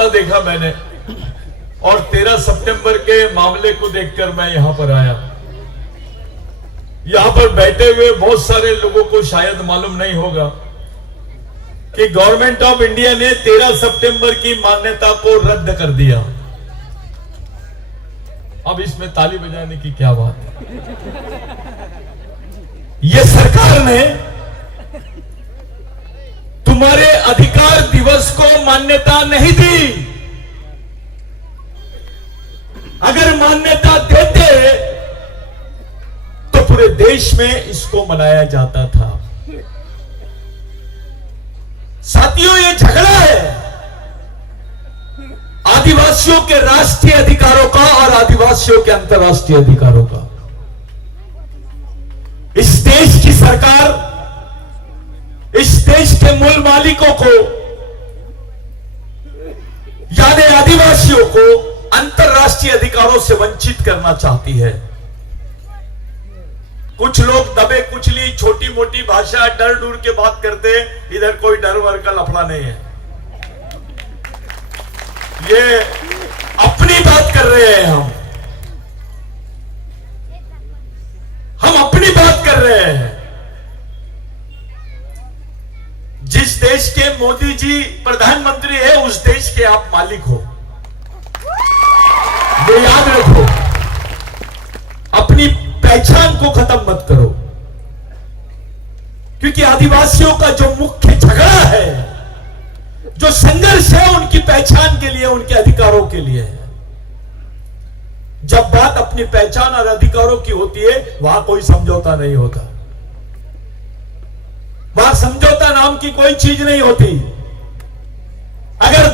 मामला देखा मैंने और 13 सितंबर के मामले को देखकर मैं यहां पर आया। यहां पर बैठे हुए बहुत सारे लोगों को शायद मालूम नहीं होगा कि गवर्नमेंट ऑफ इंडिया ने 13 सितंबर की मान्यता को रद्द कर दिया। अब इसमें ताली बजाने की क्या बात है? यह सरकार ने तुम्हारे अधिकार दिवस को मान्यता नहीं दी। अगर मान्यता देते तो पूरे देश में इसको मनाया जाता था। साथियों, ये झगड़ा है आदिवासियों के राष्ट्रीय अधिकारों का और आदिवासियों के अंतर्राष्ट्रीय अधिकारों का। इस देश की सरकार इस देश के मूल मालिकों को यानी आदिवासियों को अंतर्राष्ट्रीय अधिकारों से वंचित करना चाहती है। कुछ लोग दबे कुचली छोटी मोटी भाषा डर डूर के बात करते, इधर कोई डर वर का लफड़ा नहीं है। ये अपनी बात कर रहे हैं। हम अपनी बात कर रहे हैं। जिस देश के मोदी जी प्रधानमंत्री है उस देश के आप मालिक हो, ये याद रखो। अपनी पहचान को खत्म मत करो, क्योंकि आदिवासियों का जो मुख्य झगड़ा है, जो संघर्ष है, उनकी पहचान के लिए, उनके अधिकारों के लिए है। जब बात अपनी पहचान और अधिकारों की होती है, वहां कोई समझौता नहीं होता। वहां समझौता नाम की कोई चीज नहीं होती। अगर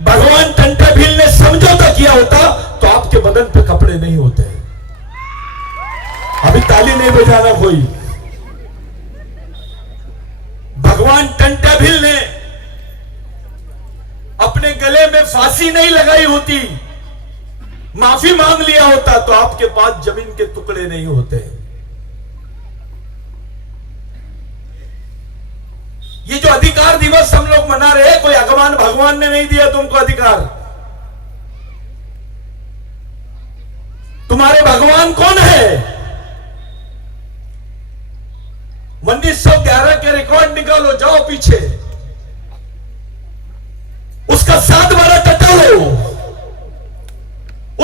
भगवान टंटा भील ने समझौता किया होता तो आपके बदन पे कपड़े नहीं होते। अभी ताली नहीं बजाना कोई। भगवान टंटा भील ने अपने गले में फांसी नहीं लगाई होती, माफी मांग लिया होता तो आपके पास जमीन के टुकड़े नहीं होते। ये जो अधिकार दिवस हम लोग मना रहे हैं, कोई भगवान ने नहीं दिया तुमको अधिकार। तुम्हारे भगवान कौन है? 1911 के रिकॉर्ड निकालो, जाओ पीछे, उसका 7 बारा टटोलो,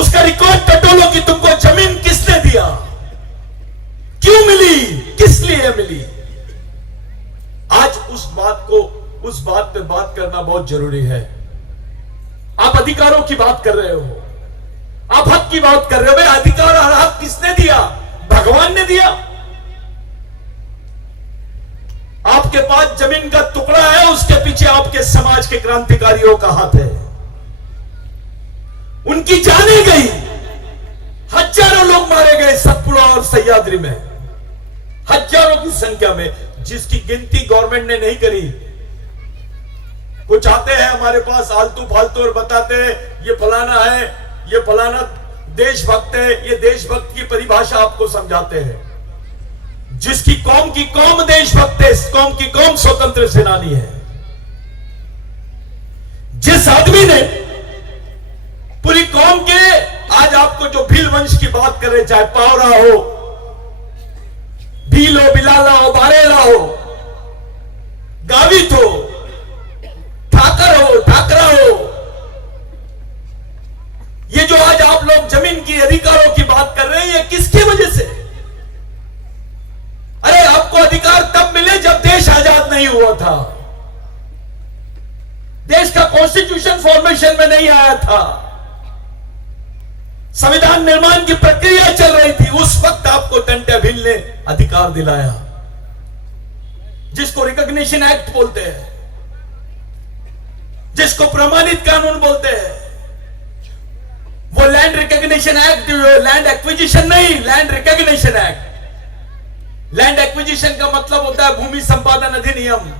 उसका रिकॉर्ड टटोलो कि तुमको जमीन किसने दिया, क्यों मिली, किस लिए मिली। आज उस बात पे बात करना बहुत जरूरी है। आप अधिकारों की बात कर रहे हो, आप हक की बात कर रहे हो। भाई, अधिकार और हक किसने दिया? भगवान ने दिया। आपके पास जमीन का टुकड़ा है, उसके पीछे आपके समाज के क्रांतिकारियों का हाथ है। उनकी जाने गई, हजारों लोग मारे गए सतपुड़ा और सह्याद्री में, हजारों की संख्या में, जिसकी गिनती गवर्नमेंट ने नहीं करी। कुछ आते हैं हमारे पास आलतू फालतू और बताते हैं ये फलाना है, ये फलाना देशभक्त है। ये देशभक्त की परिभाषा आपको समझाते हैं। जिसकी कौम की कौम देशभक्त है, कौम की कौम स्वतंत्र सेनानी है। जिस आदमी ने पूरी कौम के, आज आपको जो भील वंश की बात कर रहे, चाहे पावरा हो, भील हो, बिलाला हो, बारेला हो, गावित हो, ठाकर हो, ठाकरा हो, ये जो आज आप लोग जमीन की अधिकारों की बात कर रहे हैं, ये किसकी वजह से? अरे, आपको अधिकार तब मिले जब देश आजाद नहीं हुआ था, देश का कॉन्स्टिट्यूशन फॉर्मेशन में नहीं आया था, संविधान निर्माण की प्रक्रिया चल रही थी। उस वक्त आपको टंटा भील ने अधिकार दिलाया, जिसको रिकॉग्निशन एक्ट बोलते हैं, जिसको प्रमाणित कानून बोलते हैं। वो land recognition act, land acquisition नहीं, land recognition act. Land acquisition का मतलब होता है भूमि संपादन अधिनियम।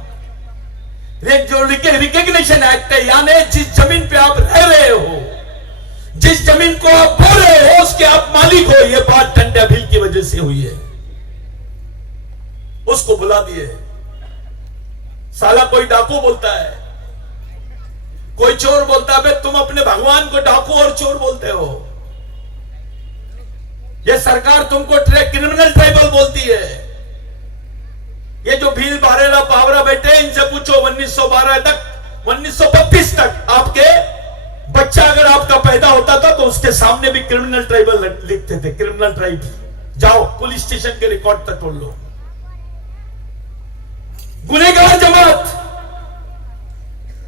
जो रिकॉग्निशन एक्ट है, यानी जिस जमीन पे आप रह रहे हो, जिस जमीन को आप बोल रहे हो, उसके आप मालिक हो। यह बात टंटा भील की वजह से हुई है। उसको बुला दिए। साला कोई डाकू बोलता है, कोई चोर बोलता है तुम अपने भगवान को डाकू और चोर बोलते हो। ये सरकार तुमको क्रिमिनल ट्राइबल बोलती है। ये जो भील बारेला पावरा बैठे इनसे पूछो 1912 तक 1932 तक आपके बच्चा अगर आपका पैदा होता था तो उसके सामने भी क्रिमिनल ट्राइबल लिखते थे, क्रिमिनल ट्राइब। जाओ पुलिस स्टेशन के रिकॉर्ड तक तोड़ लो। गुनहगार जमात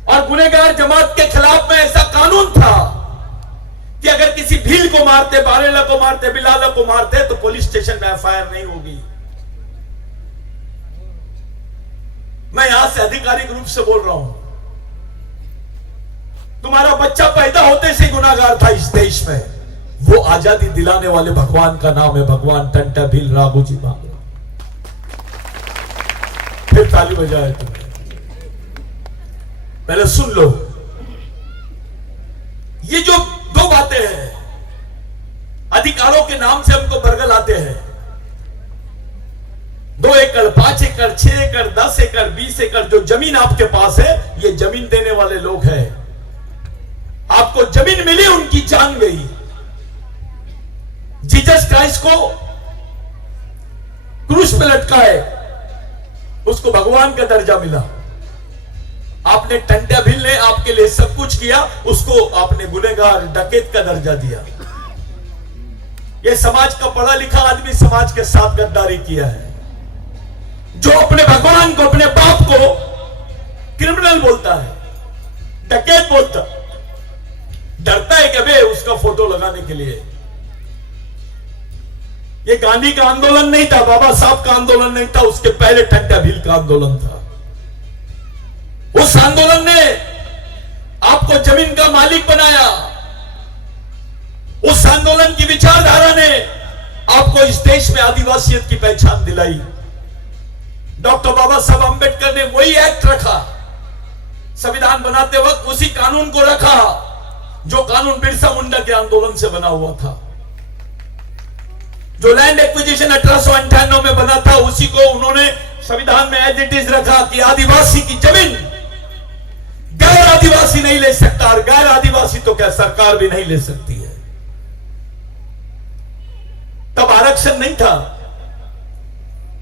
और गुनहगार जमात के खिलाफ में ऐसा कानून था कि अगर किसी भील को मारते, बारेला को मारते, बिलाला को मारते तो पुलिस स्टेशन में एफआईआर नहीं होगी। मैं यहां से आधिकारिक रूप से बोल रहा हूं, तुम्हारा बच्चा पैदा होते से गुनाहगार था इस देश में। वो आजादी दिलाने वाले भगवान का नाम है भगवान टंटा भील राघोजी भांगरा। फिर ताली बजाए तुम, पहले सुन लो। ये जो दो बातें हैं, अधिकारों के नाम से हमको बरगल आते हैं। 2 एकड़, 5 एकड़, 6 एकड़, 10 एकड़, 20 एकड़ जो जमीन आपके पास है, ये जमीन देने वाले लोग हैं। आपको जमीन मिली, उनकी जान गई। जीसस क्राइस्ट को क्रूस पे लटकाए, उसको भगवान का दर्जा मिला। आपने टंटा भील ने आपके लिए सब कुछ किया, उसको आपने गुनहगार डकैत का दर्जा दिया। यह समाज का पढ़ा लिखा आदमी समाज के साथ गद्दारी किया है। जो अपने भगवान को, अपने बाप को क्रिमिनल बोलता है, डकैत बोलता, डरता है कि बे उसका फोटो लगाने के लिए। यह गांधी का आंदोलन नहीं था, बाबा साहब का आंदोलन नहीं था, उसके पहले टंटा भील का आंदोलन था। उस आंदोलन ने आपको जमीन का मालिक बनाया। उस आंदोलन की विचारधारा ने आपको इस देश में आदिवासियत की पहचान दिलाई। डॉक्टर बाबा साहब अंबेडकर ने वही एक्ट रखा, संविधान बनाते वक्त उसी कानून को रखा जो कानून बिरसा मुंडा के आंदोलन से बना हुआ था। जो लैंड एक्विजिशन 1898 में बना था, उसी को उन्होंने संविधान में एज इट इज रखा कि आदिवासी की जमीन गैर आदिवासी नहीं ले सकता, और गैर आदिवासी तो क्या सरकार भी नहीं ले सकती है। तब आरक्षण नहीं था।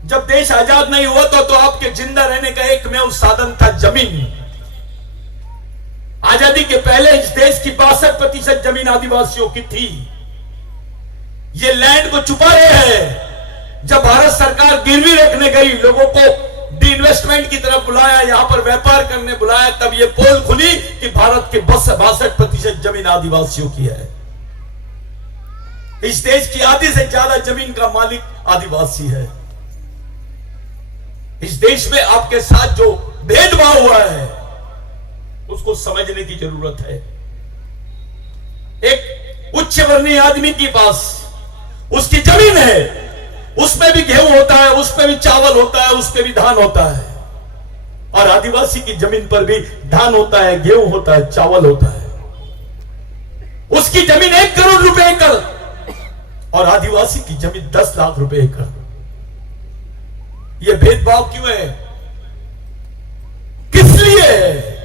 जब देश आजाद नहीं हुआ तो आपके जिंदा रहने का एकमेव साधन था जमीन। आजादी के पहले इस देश की 62% जमीन आदिवासियों की थी। ये लैंड को छुपा रहे हैं। जब भारत सरकार गिरवी रखने गई, लोगों को डी इन्वेस्टमेंट की तरफ बुलाया, यहां पर व्यापार करने बुलाया, तब ये पोल खुली कि भारत की 62% जमीन आदिवासियों की है। इस देश की आधी से ज्यादा जमीन का मालिक आदिवासी है। इस देश में आपके साथ जो भेदभाव हुआ है उसको समझने की जरूरत है। एक उच्च वर्णीय आदमी के पास उसकी जमीन है, उसमें भी गेहूं होता है, उसमें भी चावल होता है, उसमें भी धान होता है। और आदिवासी की जमीन पर भी धान होता है, गेहूं होता है, चावल होता है। उसकी जमीन 1 करोड़ रुपए एकड़ और आदिवासी की जमीन 10 लाख रुपए एकड़। यह भेदभाव क्यों है, किस लिए है,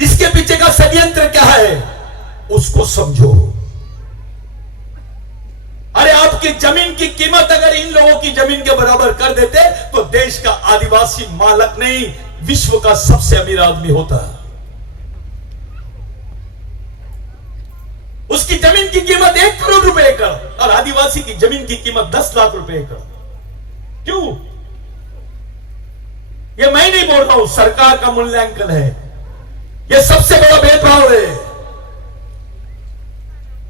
इसके पीछे का षड्यंत्र क्या है, उसको समझो। अरे आपकी जमीन की कीमत अगर इन लोगों की जमीन के बराबर कर देते तो देश का आदिवासी मालक नहीं, विश्व का सबसे अमीर आदमी होता है। उसकी जमीन की कीमत 1 करोड़ रुपए एकड़ और आदिवासी की जमीन की कीमत 10 लाख रुपए एकड़। क्यों? यह मैं नहीं बोल रहा हूं, सरकार का मूल्यांकन है। यह सबसे बड़ा भेदभाव है।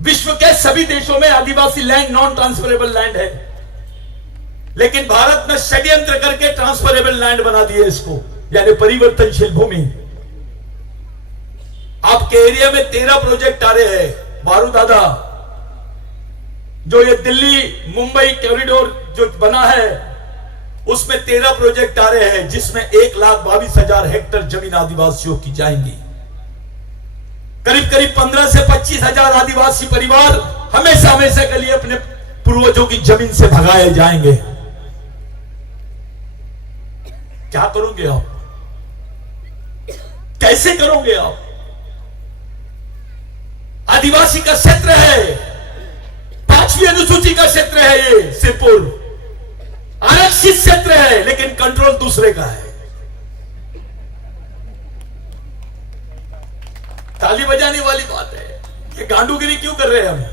विश्व के सभी देशों में आदिवासी लैंड नॉन ट्रांसफरेबल लैंड है, लेकिन भारत में षड्यंत्र करके ट्रांसफरेबल लैंड बना दिए इसको, यानी परिवर्तनशील भूमि। आपके एरिया में 13 प्रोजेक्ट आ रहे हैं। बारूदादा जो ये दिल्ली मुंबई कॉरिडोर जो बना है उसमें 13 प्रोजेक्ट आ रहे हैं, जिसमें 1,22,000 हेक्टेयर जमीन आदिवासियों की जाएंगी। करीब करीब 15 से 25,000 आदिवासी परिवार हमेशा हमेशा के लिए अपने पूर्वजों की जमीन से भगाए जाएंगे। क्या करोगे आप, कैसे करोगे आप? आदिवासी का क्षेत्र है, 5वीं अनुसूची का क्षेत्र है ये सिरपुर, आरक्षित क्षेत्र है, लेकिन कंट्रोल दूसरे का है। ताली बजाने वाली बात है। ये गांडूगिरी क्यों कर रहे हैं हम?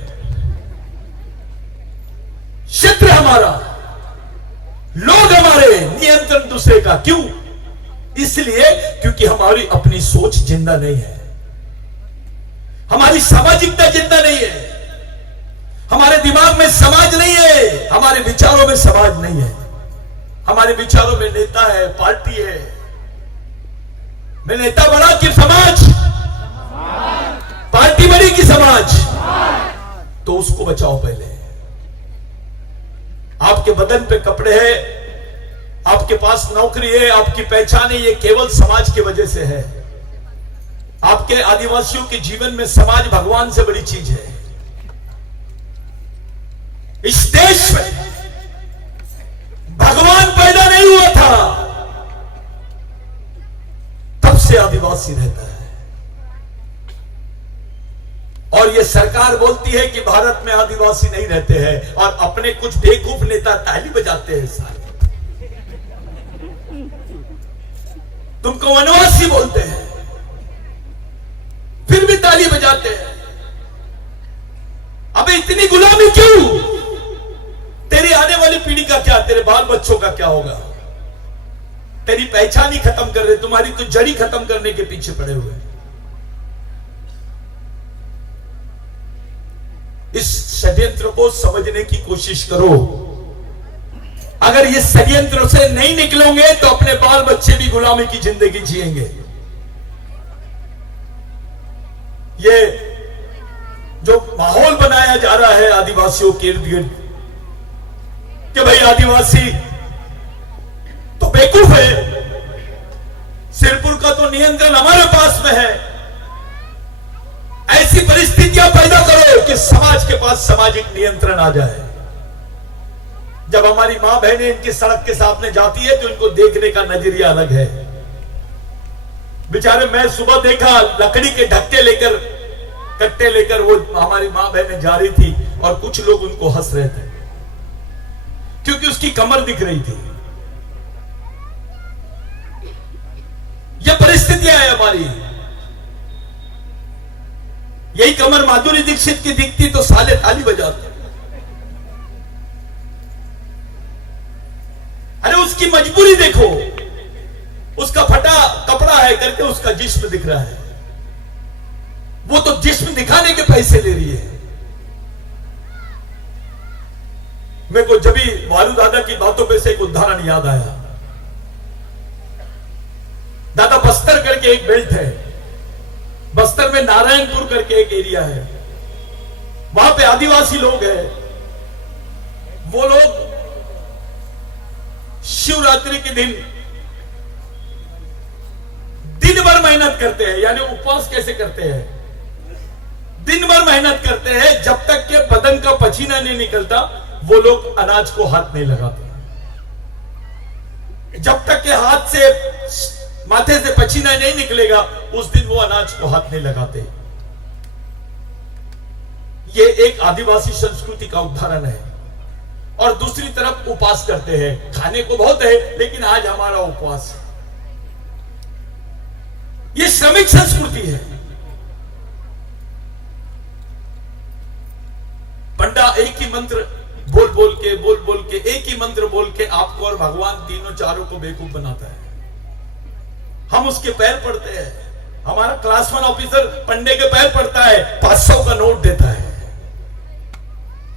क्षेत्र हमारा, लोग हमारे, नियंत्रण दूसरे का। क्यों? इसलिए क्योंकि हमारी अपनी सोच जिंदा नहीं है, हमारी सामाजिकता जिंदा नहीं है, हमारे दिमाग में समाज नहीं है, हमारे विचारों में समाज नहीं है। हमारे विचारों में नेता है, पार्टी है। मैं नेता बड़ा कि समाज, पार्टी बड़ी कि समाज? तो उसको बचाओ पहले। आपके बदन पे कपड़े हैं, आपके पास नौकरी है, आपकी पहचान है, ये केवल समाज की वजह से है। आपके आदिवासियों के जीवन में समाज भगवान से बड़ी चीज है। इस देश में भगवान पैदा नहीं हुआ था, तब से आदिवासी रहता है। और ये सरकार बोलती है कि भारत में आदिवासी नहीं रहते हैं, और अपने कुछ बेवकूफ नेता ताली बजाते हैं। सारे तुमको वनवासी बोलते हैं, फिर भी ताली बजाते हैं। अबे इतनी गुलामी क्यों? तेरी आने वाली पीढ़ी का क्या, तेरे बाल बच्चों का क्या होगा? तेरी पहचान ही खत्म कर रहे, तुम्हारी तो जड़ी खत्म करने के पीछे पड़े हुए। इस षड्यंत्र को समझने की कोशिश करो। अगर ये षड्यंत्र से नहीं निकलोगे तो अपने बाल बच्चे भी गुलामी की जिंदगी जिएंगे। ये जो माहौल बनाया जा रहा है आदिवासियों के इर्द गिर्द कि भाई आदिवासी तो बेवकूफ है, सिरपुर का तो नियंत्रण हमारे पास में है, ऐसी परिस्थितियां पैदा करो कि समाज के पास सामाजिक नियंत्रण आ जाए। जब हमारी मां बहनें इनकी सड़क के सामने जाती है तो इनको देखने का नजरिया अलग है। बेचारे, मैं सुबह देखा लकड़ी के ढक्के लेकर, कट्टे लेकर वो हमारी मां बहनें जा रही थी, और कुछ लोग उनको हंस रहे थे क्योंकि उसकी कमर दिख रही थी। यह परिस्थितियां है हमारी। यही कमर माधुरी दीक्षित की दिखती तो साले ताली बजाते। अरे उसकी मजबूरी देखो, उसका फटा कपड़ा है करके उसका जिस्म दिख रहा है। वो तो जिस्म दिखाने के पैसे ले रही है। मेरे को जब भी वालू दादा की बातों पे से एक उदाहरण याद आया। दादा बस्तर करके एक बेल्ट है, बस्तर में नारायणपुर करके एक एरिया है, वहां पे आदिवासी लोग हैं। वो लोग शिवरात्रि के दिन दिन भर मेहनत करते हैं। यानी उपवास कैसे करते हैं? दिन भर मेहनत करते हैं, जब तक के बदन का पसीना नहीं निकलता वो लोग अनाज को हाथ नहीं लगाते। जब तक के हाथ से, माथे से पसीना नहीं निकलेगा उस दिन वो अनाज को हाथ नहीं लगाते। ये एक आदिवासी संस्कृति का उदाहरण है। और दूसरी तरफ उपवास करते हैं। खाने को बहुत है लेकिन आज हमारा उपवास है। ये श्रमिक संस्कृति है। पंडा एक ही मंत्र बोल बोल के एक ही मंत्र बोल के आपको और भगवान तीनों चारों को बेवकूफ बनाता है। हम उसके पैर पड़ते हैं। हमारा क्लास 1 ऑफिसर पंडे के पैर पड़ता है, 500 का नोट देता है।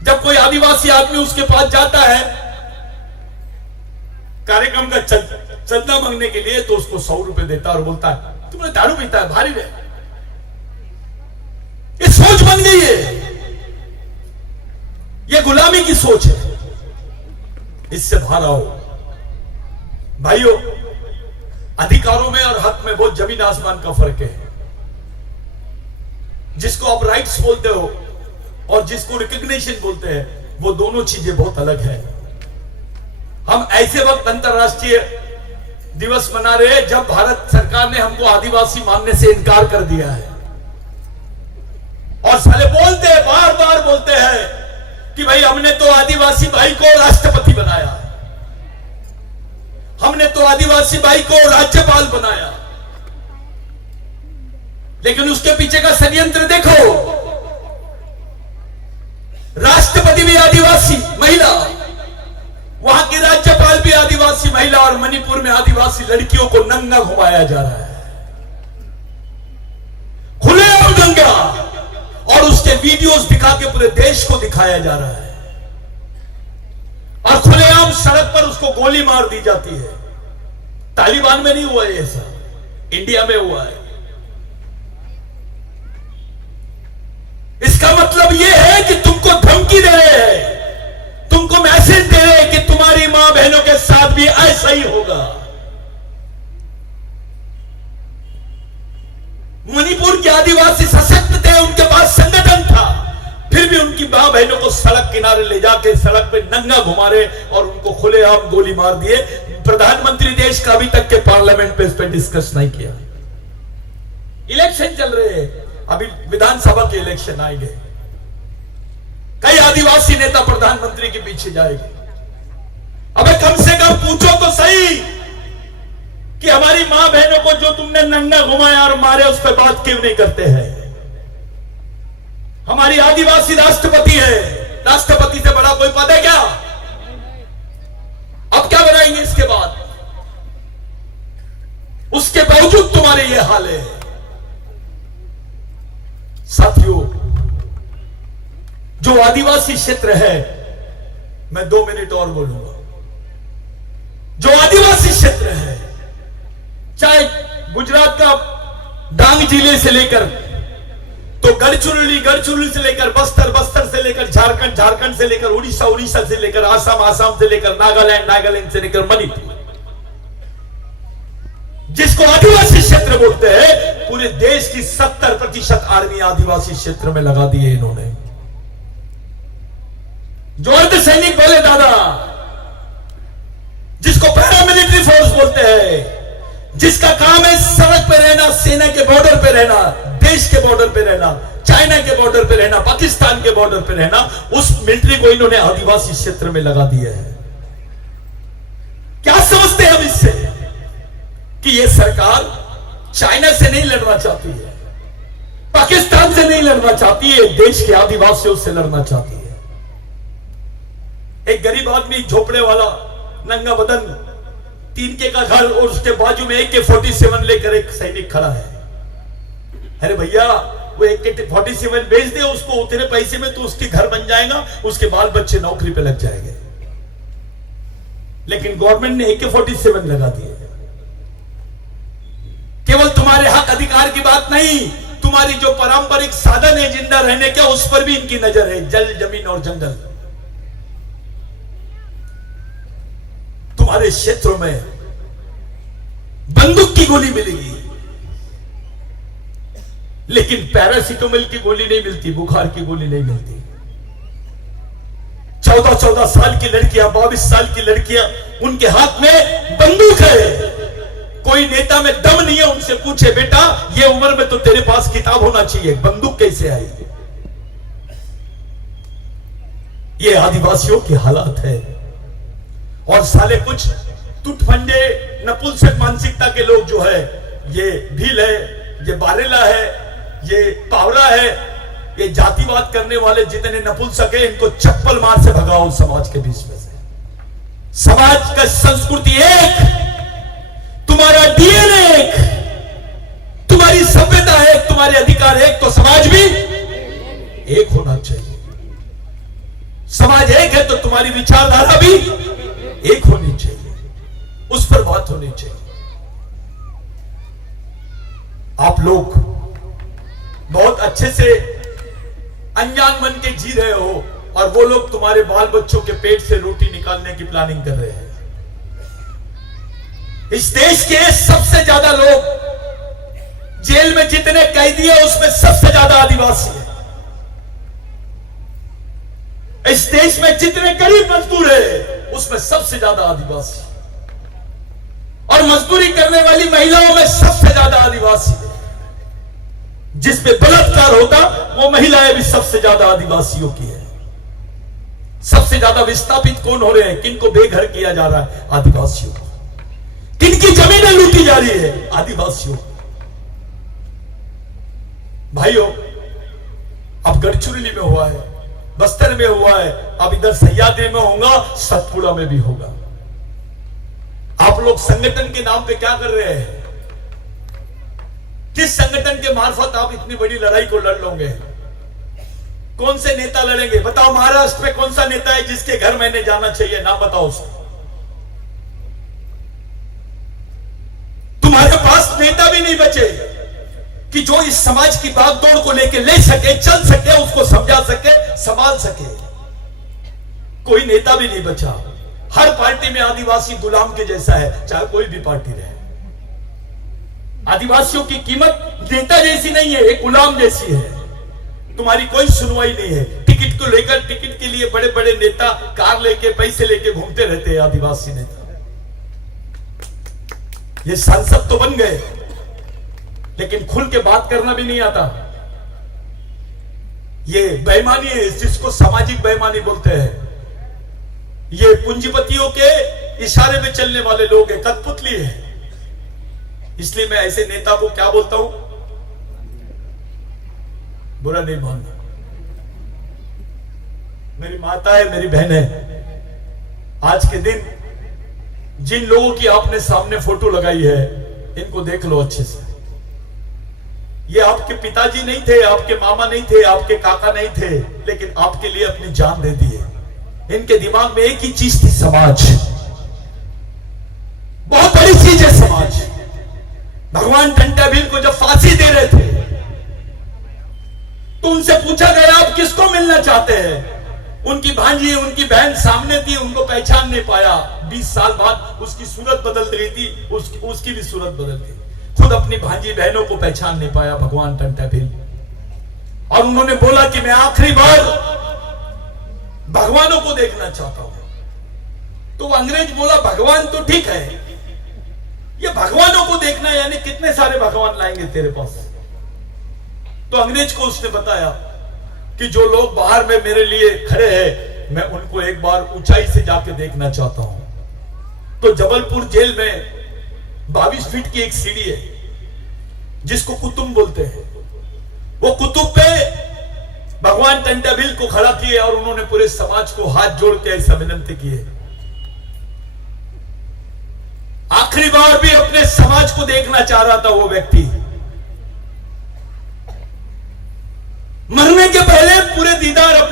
जब कोई आदिवासी आदमी उसके पास जाता है कार्यक्रम का चंदा मांगने के लिए, तो उसको 100 रुपए देता है और बोलता है तुमने दारू पीता है, भारी रहे। ये सोच बन गई है, ये गुलामी की सोच है। इससे बाहर आओ भाइयों। अधिकारों में और हक में बहुत जमीन आसमान का फर्क है। जिसको आप राइट्स बोलते हो और जिसको रिकॉग्निशन बोलते हैं, वो दोनों चीजें बहुत अलग है। हम ऐसे वक्त अंतरराष्ट्रीय दिवस मना रहे हैं जब भारत सरकार ने हमको आदिवासी मानने से इनकार कर दिया है। और साले कि भाई हमने तो आदिवासी भाई को राष्ट्रपति बनाया, हमने तो आदिवासी भाई को राज्यपाल बनाया, लेकिन उसके पीछे का षड्यंत्र देखो। राष्ट्रपति भी आदिवासी महिला, वहां की राज्यपाल भी आदिवासी महिला, और मणिपुर में आदिवासी लड़कियों को नंगा घुमाया जा रहा है, खुलेआम नंगा, और उसके वीडियोस दिखा के पूरे देश को दिखाया जा रहा है, और खुलेआम सड़क पर उसको गोली मार दी जाती है। तालिबान में नहीं हुआ है ऐसा, इंडिया में हुआ है। इसका मतलब यह है कि तुमको धमकी दे रहे हैं, तुमको मैसेज दे रहे हैं कि तुम्हारी मां बहनों के साथ भी ऐसा ही होगा। मणिपुर के आदिवासी सशक्त थे, उनके पास संगठन था, फिर भी उनकी मां बहनों को सड़क किनारे ले जाके सड़क पे नंगा घुमा रहे और उनको खुलेआम गोली मार दिए। प्रधानमंत्री देश का अभी तक के पार्लियामेंट पे इस पे डिस्कस नहीं किया। इलेक्शन चल रहे हैं, अभी विधानसभा के इलेक्शन आएंगे, कई आदिवासी नेता प्रधानमंत्री के पीछे जाएंगे। अबे कम से कम पूछो तो सही कि हमारी मां बहनों को जो तुमने नंगा घुमाया और मारे उस पर बात क्यों नहीं करते हैं? हमारी आदिवासी राष्ट्रपति है, राष्ट्रपति से बड़ा कोई पद है क्या? अब क्या बनाएंगे इसके बाद? उसके बावजूद तुम्हारे ये हाल है। साथियों, जो आदिवासी क्षेत्र है, मैं 2 मिनट और बोलूंगा, जो आदिवासी क्षेत्र है, चाहे गुजरात का डांग जिले से लेकर तो गढ़चिरौली से लेकर बस्तर से लेकर झारखंड से लेकर उड़ीसा से लेकर आसाम से लेकर नागालैंड से लेकर मणिपुर, जिसको आदिवासी क्षेत्र बोलते हैं, पूरे देश की 70% आर्मी आदिवासी क्षेत्र में लगा दी है इन्होंने। जो अर्धसैनिक बोले दादा, जिसको पैरामिलिट्री फोर्स बोलते हैं, जिसका काम है सड़क पे रहना, सेना के बॉर्डर पे रहना, देश के बॉर्डर पे रहना, चाइना के बॉर्डर पे रहना, पाकिस्तान के बॉर्डर पे रहना, उस मिलिट्री को इन्होंने आदिवासी क्षेत्र में लगा दिया है। क्या समझते हैं हम इससे? कि ये सरकार चाइना से नहीं लड़ना चाहती है, पाकिस्तान से नहीं लड़ना चाहती है, देश के आदिवासियों से लड़ना चाहती है। एक गरीब आदमी, झोपड़े वाला, नंगा बदन, 3 के का घर, और उसके बाजू में AK-47 लेकर एक सैनिक खड़ा है। अरे भैया, वो AK-47 बेच दे उसको, उतने पैसे में तो उसके घर बन जाएगा, उसके बाल बच्चे नौकरी पे लग जाएंगे। लेकिन गवर्नमेंट ने AK-47 लगा दिए। केवल तुम्हारे हक अधिकार की बात नहीं, तुम्हारी जो पारंपरिक साधन है जिंदा रहने का, उस पर भी इनकी नजर है। जल, जमीन और जंगल, तुम्हारे क्षेत्रों में बंदूक की गोली मिलेगी, लेकिन पैरासिटामोल की गोली नहीं मिलती, बुखार की गोली नहीं मिलती। 14-14 साल की लड़कियां, 22 साल की लड़कियां, उनके हाथ में बंदूक है। कोई नेता में दम नहीं है, उनसे पूछे, बेटा ये उम्र में तो तेरे पास किताब होना चाहिए, बंदूक कैसे आई? ये आदिवासियों की हालात है। और साले कुछ टुटफंडे नपुंसक मानसिकता के लोग जो है, ये भील है, ये बारेला है, ये पावड़ा है, ये जातिवाद करने वाले जितने नपुंसक है, इनको चप्पल मार से भगाओ समाज के बीच में से। समाज का संस्कृति एक, तुम्हारा DNA एक, तुम्हारी सभ्यता है, तुम्हारे अधिकार है, तो समाज भी एक होना चाहिए। समाज एक है तो तुम्हारी विचारधारा भी एक होनी चाहिए, उस पर बात होनी चाहिए। आप लोग बहुत अच्छे से अनजान बन के जी रहे हो, और वो लोग तुम्हारे बाल बच्चों के पेट से रोटी निकालने की प्लानिंग कर रहे हैं। इस देश के सबसे ज्यादा लोग, जेल में जितने कैदी हैं उसमें सबसे ज्यादा आदिवासी है। इस देश में जितने गरीब मजदूर हैं उसमें सबसे ज्यादा आदिवासी, और मजदूरी करने वाली महिलाओं में सबसे ज्यादा आदिवासी है। जिस पे बलात्कार होता वो महिलाएं भी सबसे ज्यादा आदिवासियों की है। सबसे ज्यादा विस्थापित कौन हो रहे हैं? किनको बेघर किया जा रहा है? आदिवासियों को। किनकी जमीनें लूटी जा रही है? आदिवासियों को। भाइयों, अब गढ़चिरौली में हुआ है, बस्तर में हुआ है, अब इधर सह्याद्री में होगा, सतपुड़ा में भी होगा। आप लोग संगठन के नाम पे क्या कर रहे हैं? किस संगठन के मार्फत आप इतनी बड़ी लड़ाई को लड़ लोगे? कौन से नेता लड़ेंगे? बताओ, महाराष्ट्र में कौन सा नेता है जिसके घर मैंने जाना चाहिए? नाम बताओ उसको। तुम्हारे पास नेता भी नहीं बचे कि जो इस समाज की बागडोर को लेके ले सके, चल सके, उसको समझा सके, संभाल सके। कोई नेता भी नहीं बचा। हर पार्टी में आदिवासी गुलाम के जैसा है, चाहे कोई भी पार्टी रहे। आदिवासियों की कीमत नेता जैसी नहीं है, एक गुलाम जैसी है। तुम्हारी कोई सुनवाई नहीं है। टिकट को लेकर, टिकट के लिए बड़े बड़े नेता कार लेके, पैसे लेके घूमते रहते हैं आदिवासी नेता। ये सांसद तो बन गए, लेकिन खुल के बात करना भी नहीं आता। ये बेईमानी है, जिसको सामाजिक बेईमानी बोलते हैं। ये पूंजीपतियों के इशारे में चलने वाले लोग हैं, कठपुतली है। इसलिए मैं ऐसे नेता को क्या बोलता हूं? बुरा नहीं मानना। मेरी माता है, मेरी बहन है। आज के दिन जिन लोगों की आपने सामने फोटो लगाई है, इनको देख लो अच्छे से। ये आपके पिताजी नहीं थे, आपके मामा नहीं थे, आपके काका नहीं थे, लेकिन आपके लिए अपनी जान दे दी है। इनके दिमाग में एक ही चीज थी, समाज। बहुत बड़ी चीज है समाज। भगवान टंटाबिल को जब फांसी दे रहे थे तो उनसे पूछा गया, आप किसको मिलना चाहते हैं? उनकी भांजी, उनकी बहन सामने थी, उनको पहचान नहीं पाया। 20 साल बाद उसकी सूरत बदल रही थी, उसकी भी सूरत बदल गई। खुद अपनी भांजी बहनों को पहचान नहीं पाया भगवान टंटाबिल। और उन्होंने बोला कि मैं आखिरी बार भगवानों को देखना चाहता हूं। तो अंग्रेज बोला, भगवान तो ठीक है, ये भगवानों को देखना यानी कितने सारे भगवान लाएंगे तेरे पास? तो अंग्रेज को उसने बताया कि जो लोग बाहर में मेरे लिए खड़े हैं, मैं उनको एक बार ऊंचाई से जाके देखना चाहता हूं। तो जबलपुर जेल में 22 फीट की एक सीढ़ी है, जिसको कुतुब बोलते हैं। वो कुतुब पे भगवान टंटाबिल को खड़ा किए और उन्होंने पूरे समाज को हाथ जोड़ के ऐसा विनती की है, आखिरी बार भी अपने समाज को देखना चाह रहा था वो व्यक्ति।